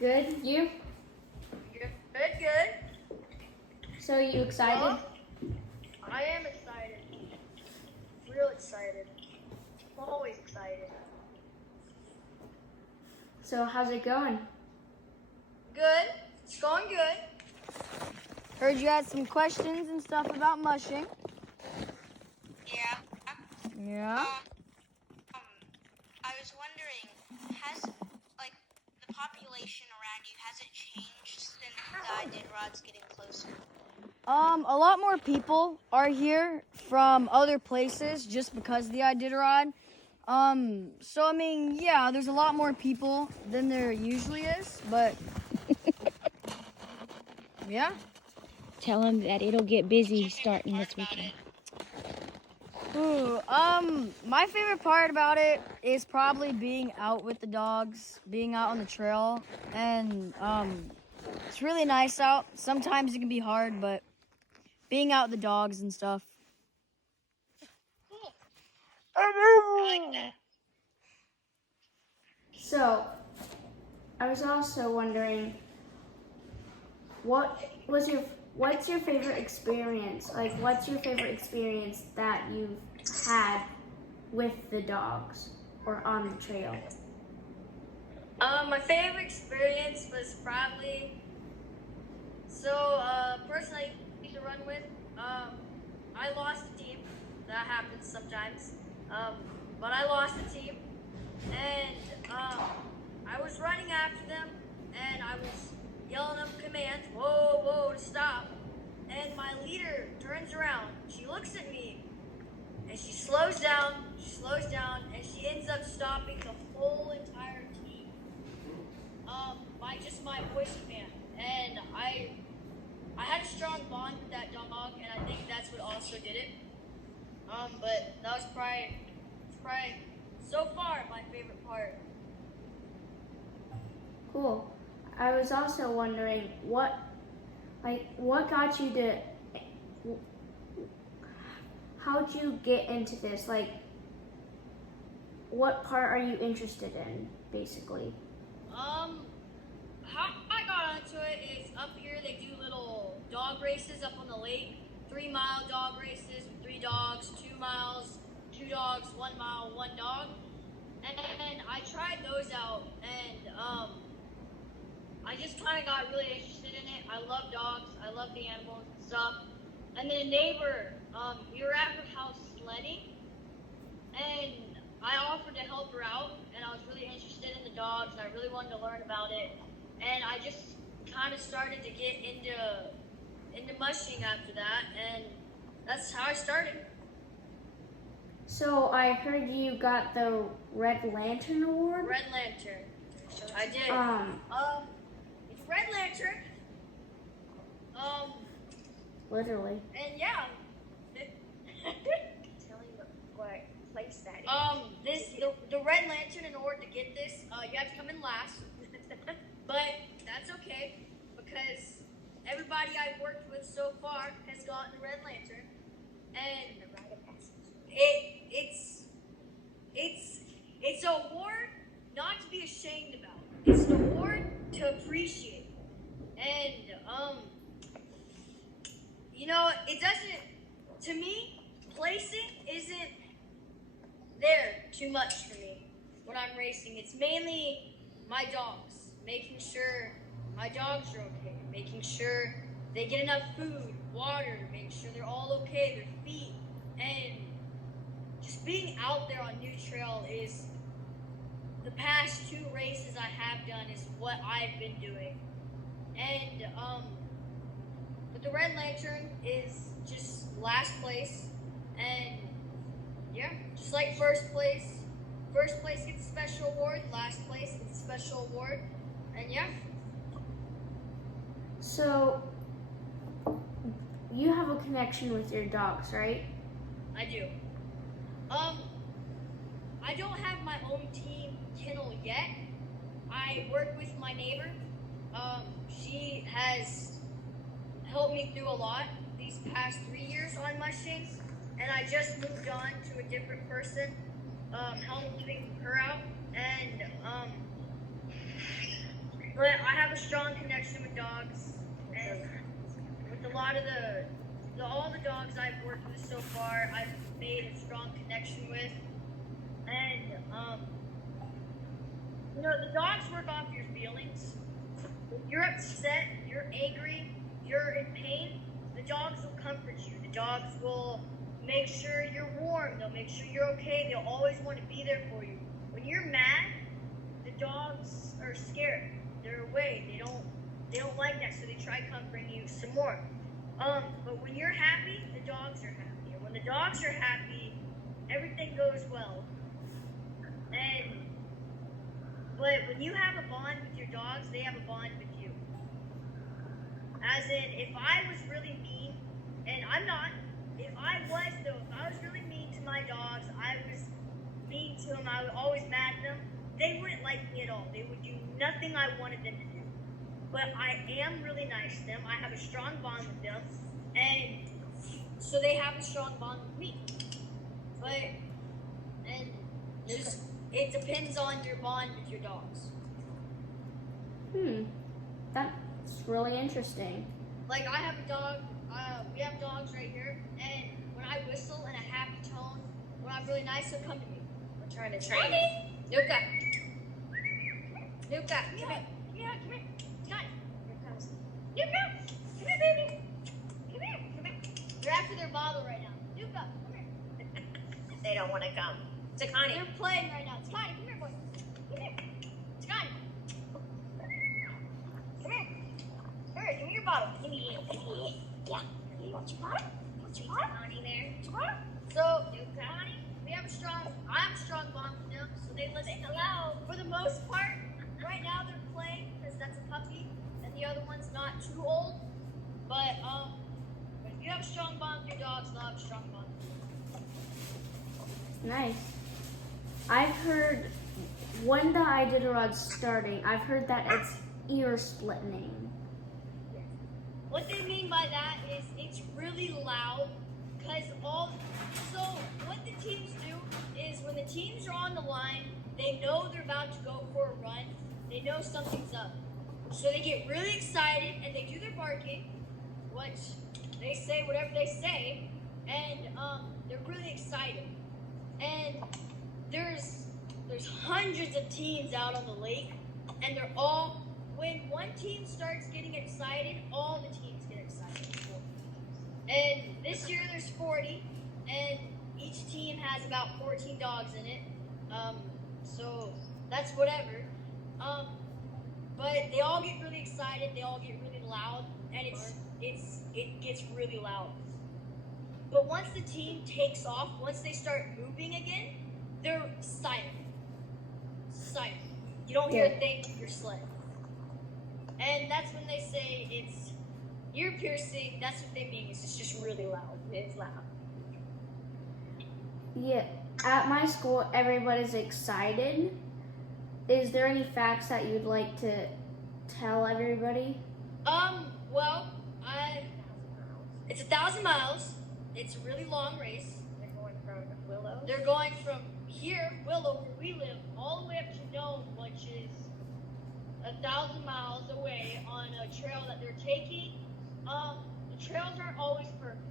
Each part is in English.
Good. You? Good. So you excited? Well, I am excited. Real excited. Always excited. So how's it going? Good. It's going good. Heard you had some questions and stuff about mushing. Yeah. Yeah. I was wondering, has the population around you, has it changed since the Iditarod's getting closer? A lot more people are here from other places just because of the Iditarod. So I mean, yeah, there's a lot more people than there usually is, but yeah. Tell him that it'll get busy starting this weekend. Ooh, my favorite part about it is probably being out with the dogs, being out on the trail, and it's really nice out. Sometimes it can be hard, but being out with the dogs and stuff. Cool. I like that. So, I was also wondering, what's your favorite experience? Like, what's your favorite experience that you've had with the dogs or on the trail? My favorite experience was probably, person I used to run with, I lost a team. That happens sometimes. But I lost a team, and I was running after them, and I was yelling up commands, whoa, whoa, to stop. And my leader turns around, she looks at me, and she slows down, and she ends up stopping the whole entire team by just my voice command. And I had a strong bond with that dog, and I think that's what also did it. But that was probably so far my favorite part. Cool. I was also wondering, what got you to, how'd you get into this? Like, what part are you interested in, basically? How I got onto it is up here they do little dog races up on the lake, 3-mile dog races with 3 dogs, 2 miles, 2 dogs, 1 mile, 1 dog. And I tried those out, and I just kind of got really interested in it. I love dogs, I love the animals and stuff. And then a neighbor, we were at her house sledding, and I offered to help her out, and I was really interested in the dogs, and I really wanted to learn about it. And I just kind of started to get into mushing after that, and that's how I started. So I heard you got the Red Lantern Award? Red Lantern. I did. It's Red Lantern. Literally. And yeah. Tell him what place that is. The Red Lantern, in order to get this, you have to come in last. But that's okay, because everybody I've worked with so far has gotten the Red Lantern. And it's an award not to be ashamed about. It's an award to appreciate. And it doesn't, to me, placing isn't there too much for me when I'm racing. It's mainly my dogs, making sure my dogs are okay, making sure they get enough food, water, making sure they're all okay, their feet, and just being out there on New Trail is, the past 2 races I have done is what I've been doing. And but the Red Lantern is just last place, and yeah, just like first place gets a special award, last place gets a special award, and yeah. So, you have a connection with your dogs, right? I do. I don't have my own team kennel yet. I work with my neighbor. She has helped me through a lot these past 3 years on mushing, and I just moved on to a different person, helping her out, and but I have a strong connection with dogs, and with a lot of all the dogs I've worked with so far, I've made a strong connection with. And you know, the dogs work off your feelings. If you're upset, you're angry, you're in pain, the dogs will comfort you. The dogs will make sure you're warm. They'll make sure you're okay. They'll always want to be there for you. When you're mad, the dogs are scared. They're away. They don't like that, so they try comforting you some more. But when you're happy, the dogs are happy. And when the dogs are happy, everything goes well. But when you have a bond with your dogs, they have a bond with you. As in, if I was really mean, and I'm not, if I was really mean to my dogs, I was mean to them, I was always mad at them, they wouldn't like me at all. They would do nothing I wanted them to do. But I am really nice to them. I have a strong bond with them, and so they have a strong bond with me. It depends on your bond with your dogs. That's really interesting. Like, I have a dog, we have dogs right here, and when I whistle in a happy tone, when I'm really nice, they'll come to me. We're trying to train. Nuka, come here. Scott. Here comes. Nuka, come here, baby. Come here. They're after their bottle right now. Nuka, come here. They don't want to come. Takani. They're playing right now. Scotty, come here, boy. Come here. Scotty. Come here. Here, give me your bottle. Give me it. Yeah. You want your bottle? Honey there. So, Connie, I have a strong bond with them, so they listen hello. For the most part, right now they're playing because that's a puppy, and the other one's not too old. But if you have a strong bond with your dogs, they'll have a strong bond with you. Nice. I've heard when the Iditarod's starting, I've heard that it's ear splitting. What they mean by that is it's really loud because so what the teams do is when the teams are on the line, they know they're about to go for a run, they know something's up. So they get really excited and they do their barking, which they say whatever they say, and they're really excited. And there's hundreds of teams out on the lake, and they're all, when one team starts getting excited, all the teams get excited. And this year there's 40, and each team has about 14 dogs in it. So that's whatever. But they all get really excited, they all get really loud, and it gets really loud. But once the team takes off, once they start moving again, they're silent. You don't hear a thing, you're sled. And that's when they say it's ear piercing, that's what they mean. It's just really loud. It's loud. Yeah, at my school, everybody's excited. Is there any facts that you'd like to tell everybody? Well, it's 1,000 miles. It's a really long race. They're going from here, Willow, where we live, all the way up to Nome, which is 1,000 miles away on a trail that they're taking. The trails aren't always perfect.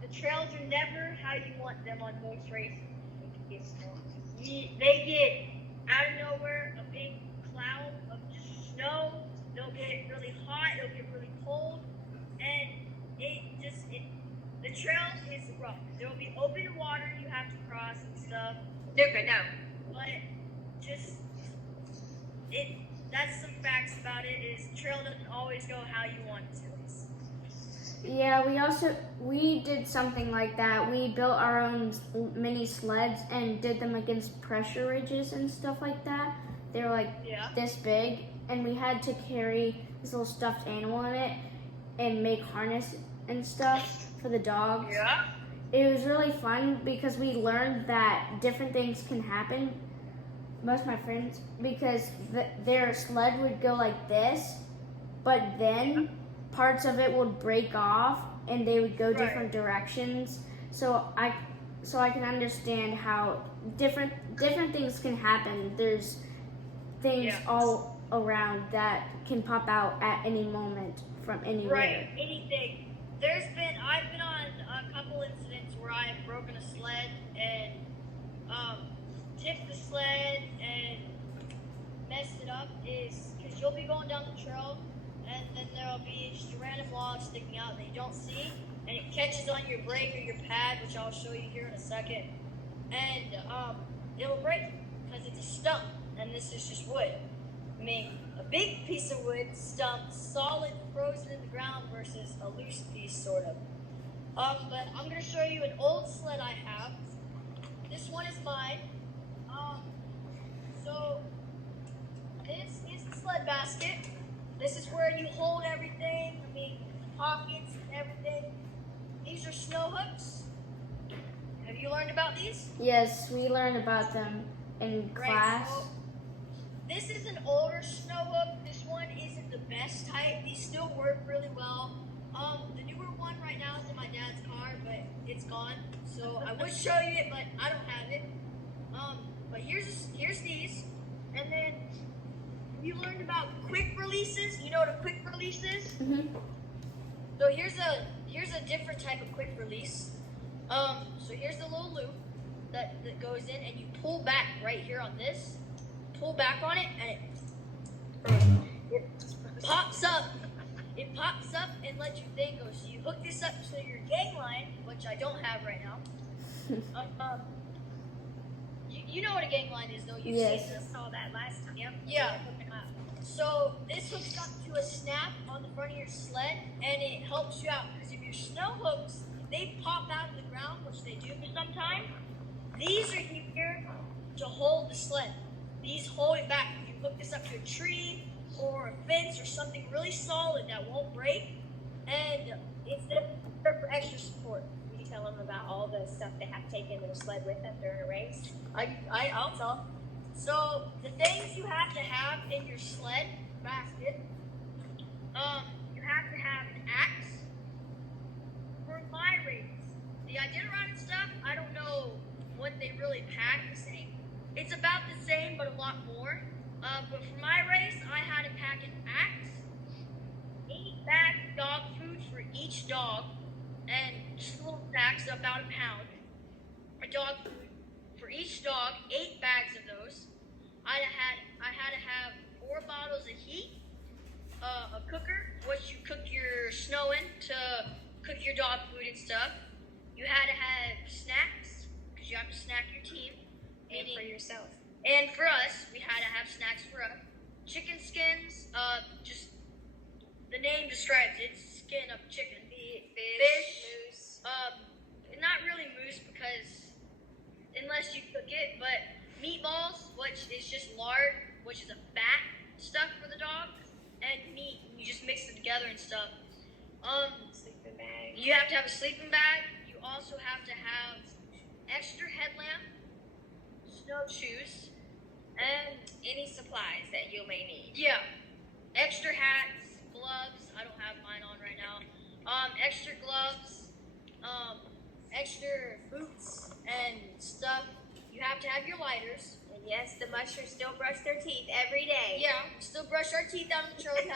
The trails are never how you want them on most races. They get out of nowhere a big cloud of just snow. They'll get really hot. They'll get really cold, and the trail is rough. There will be open water you have to cross and stuff. Nuka, no. But that's some facts about it, is the trail doesn't always go how you want it to. Yeah, we did something like that. We built our own mini sleds and did them against pressure ridges and stuff like that. They were like this big, and we had to carry this little stuffed animal in it and make harness and stuff for the dogs. Yeah. It was really fun because we learned that different things can happen. Most of my friends, because their sled would go like this, but then parts of it would break off and they would go different directions. So I can understand how different things can happen. There's things all around that can pop out at any moment from anywhere. Right, anything. I've been on a couple incidents where I've broken a sled and tipped the sled and messed it up is because you'll be going down the trail and then there'll be just a random log sticking out that you don't see and it catches on your brake or your pad, which I'll show you here in a second, and it'll break because it's a stump and this is just wood. I mean, a big piece of wood stump, solid, frozen in the ground versus a loose piece, sort of. But I'm gonna show you an old sled I have. This one is mine. So this is the sled basket. This is where you hold everything. I mean, pockets and everything. These are snow hooks. Have you learned about these? Yes, we learned about them in class. So this is an older snow hook. This one isn't the best type. These still work really well. The newer one right now is in my dad's car, but it's gone. So I would show you it, but I don't have it. But here's these. And then you learned about quick releases. You know what a quick release is? Mm-hmm. So here's a different type of quick release. So here's the little loop that goes in, and you pull back right here on this. Pull back on it, and it pops up. It pops up and lets your thing go. So you hook this up to your gang line, which I don't have right now. You know what a gang line is, though. You've Yes. seen this. Saw that last time. Yep. Yeah. So this hooks up to a snap on the front of your sled, and it helps you out because if your snow hooks, they pop out of the ground, which they do sometimes. These are here to hold the sled. These hold it back. If you hook this up to a tree or a fence or something really solid that won't break, and it's there for extra support. Will you tell them about all the stuff they have to take into the sled with them during a race? I'll tell. So the things you have to have in your sled basket, you have to have an axe. For my race, the Iditarod and stuff, I don't know what they really pack. The same. It's about the same, but a lot more. But for my race, I had to pack an axe, 8 bags of dog food for each dog, and just little sacks, about a pound. For dog food for each dog, 8 bags of those. I had to have 4 bottles of heat, a cooker, which you cook your snow in to cook your dog food and stuff. You had to have snacks, because you have to snack your team. And for yourself. And for us, we had to have snacks for us. Chicken skins, just the name describes it, skin of chicken. Fish, moose. not really moose because unless you cook it, but meatballs, which is just lard, which is a fat stuff for the dog, and meat. You just mix it together and stuff. Sleeping bag. You have to have a sleeping bag. You also have to have extra headlamp, snowshoes, and Any supplies that you may need. yeah, extra hats, gloves. I don't have mine on right now. Extra gloves, extra boots and stuff. You have to have your lighters. And yes, the mushers still brush their teeth every day. Yeah, still brush our teeth out of the trail. You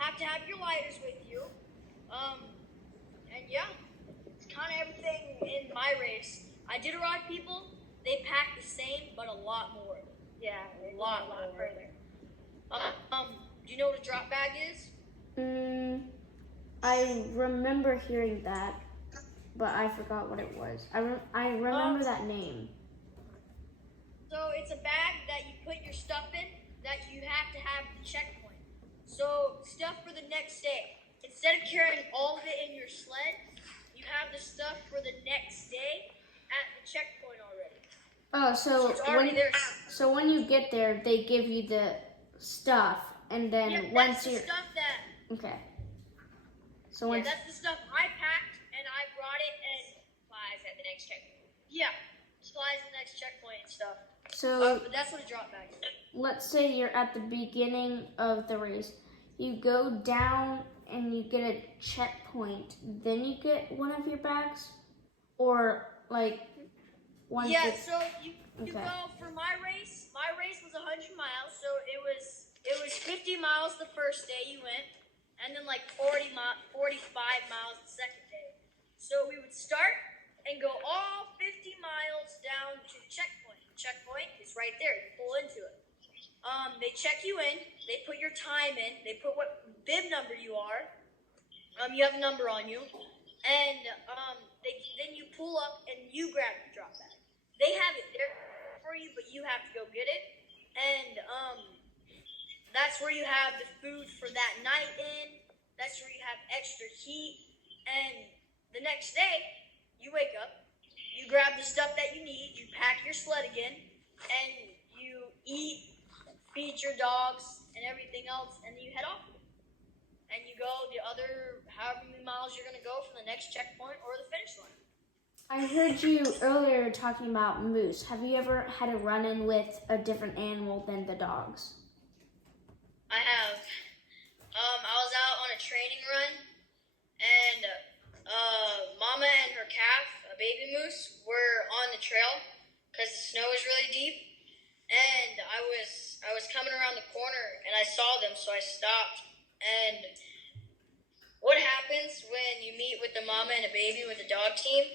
have to have your lighters with you. And yeah, it's kind of everything in my race. Iditarod people, they pack the same, but a lot more. Yeah, A lot more. further. Do you know what a drop bag is? I remember hearing that, but I forgot what it was. I remember that name. So it's a bag that you put your stuff in that you have to have at the checkpoint. So stuff for the next day. Instead of carrying all of it in your sled, you have the stuff for the next day at the checkpoint already. Oh, It's already there. so when you get there, they give you the stuff, and then Yeah, once that's the you're stuff that. okay. So Yeah, once that's the stuff I packed and I brought it and Supplies at the next checkpoint. yeah, supplies the next checkpoint and stuff. so But that's what a drop bag is. let's say you're at the beginning of the race. You go down and you get a checkpoint. Then you get one of your bags, or like once Yeah, it's- so you Okay. go for my race. My race was 100 miles, so it was 50 miles the first day you went, and then like 45 miles the second day. So we would start and go all 50 miles down to the checkpoint. The checkpoint is right there. You pull into it. They check you in. They put your time in. They put what bib number you are. You have a number on you. And then you pull up and you grab your drop bag. They have it there for you, but you have to go get it. And that's where you have the food for that night in. That's where you have extra heat. And the next day, you wake up, you grab the stuff that you need, you pack your sled again, and you eat, feed your dogs, and everything else, and then you head off. And you go the other however many miles you're going to go from the next checkpoint or the finish line. I heard you earlier talking about moose. Have you ever had a run-in with a different animal than the dogs? I have. I was out on a training run, and Mama and her calf, a baby moose, were on the trail because the snow was really deep. And I was coming around the corner, and I saw them, so I stopped. And what happens when you meet with the mama and a baby with a dog team?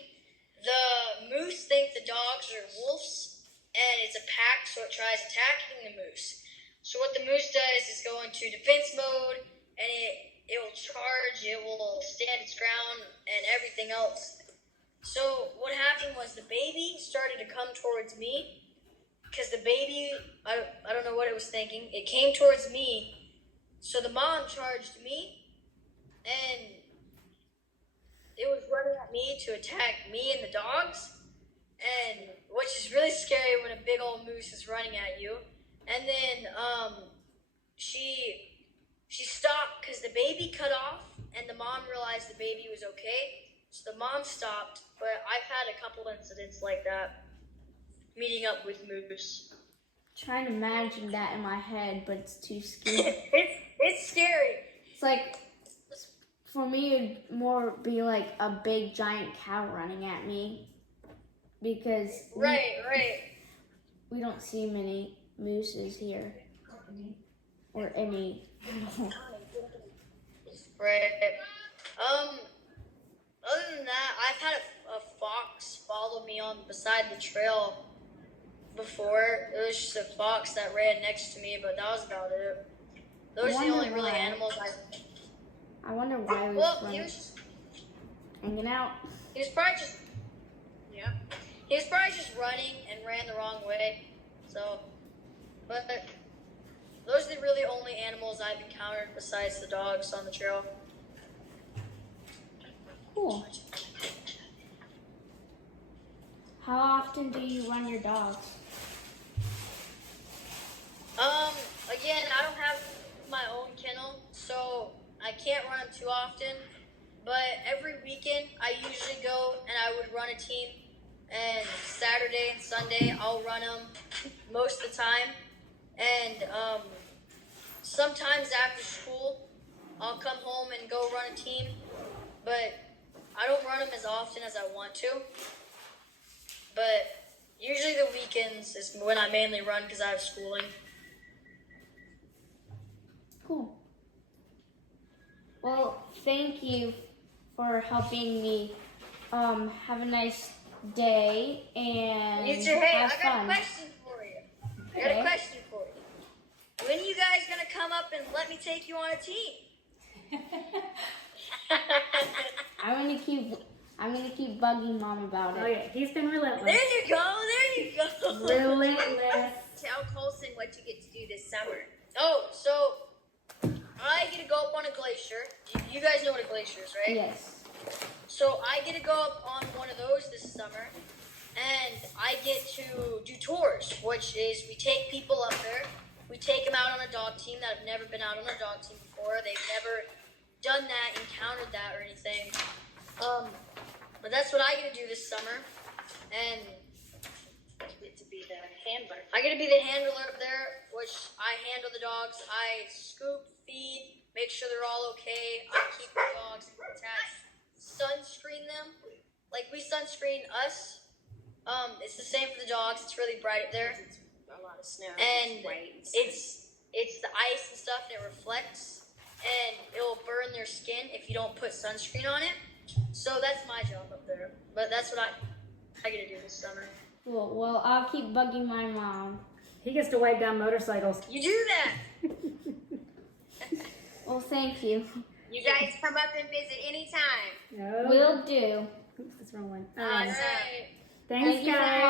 The moose think the dogs are wolves, and it's a pack, so it tries attacking the moose. So what the moose does is go into defense mode, and it will charge, it will stand its ground, and everything else. So what happened was the baby started to come towards me, because the baby, I don't know what it was thinking, it came towards me, so the mom charged me, and it was running at me to attack me and the dogs, and which is really scary when a big old moose is running at you. And then she stopped because the baby cut off, and the mom realized the baby was okay, so the mom stopped. But I've had a couple incidents like that, meeting up with moose. Trying to imagine that in my head, but it's too scary. It's scary. It's like, for me, it'd more be like a big giant cow running at me, because Right. we don't see many mooses here, or any. Right. Other than that, I've had a fox follow me on beside the trail before. It was just a fox that ran next to me, but that was about it. Those are the only really animals I wonder why he was hanging out. He was probably just running and ran the wrong way. So, but those are the really only animals I've encountered besides the dogs on the trail. Cool. How often do you run your dogs? Again, I don't have my own kennel, so I can't run them too often. But every weekend, I usually go and I would run a team. And Saturday and Sunday, I'll run them most of the time. And sometimes after school, I'll come home and go run a team. But I don't run them as often as I want to. But usually the weekends is when I mainly run because I have schooling. Cool. Well, thank you for helping me. Have a nice day and You too. Hey, have I got fun. a question for you. When are you guys gonna come up and let me take you on a team? I'm gonna keep bugging Mom about it. Oh yeah, he's been relentless. There you go. Relentless. Tell Colson what you get to do this summer. Oh, so I get to go up on a glacier. You guys know what a glacier is, right? Yes. So I get to go up on one of those this summer, and I get to do tours, which is we take people up there. We take them out on a dog team that have never been out on a dog team before. They've never done that, encountered that, or anything. But that's what I get to do this summer, and You get to be the handler. I get to be the handler up there, which I handle the dogs. I scoop, feed, make sure they're all okay. I keep the dogs attached, sunscreen them. Like we sunscreen us. It's the same for the dogs. It's really bright up there. It's a lot of snow. And white. it's the ice and stuff flex, and it'll burn their skin if you don't put sunscreen on it. So that's my job up there. But that's what I get to do this summer. Cool. Well, I'll keep bugging my mom. He gets to wipe down motorcycles. You do that. Well, thank you. You guys come up and visit anytime. No. Will do. Oops, that's the wrong one. All right. Thanks, Thank you for guys.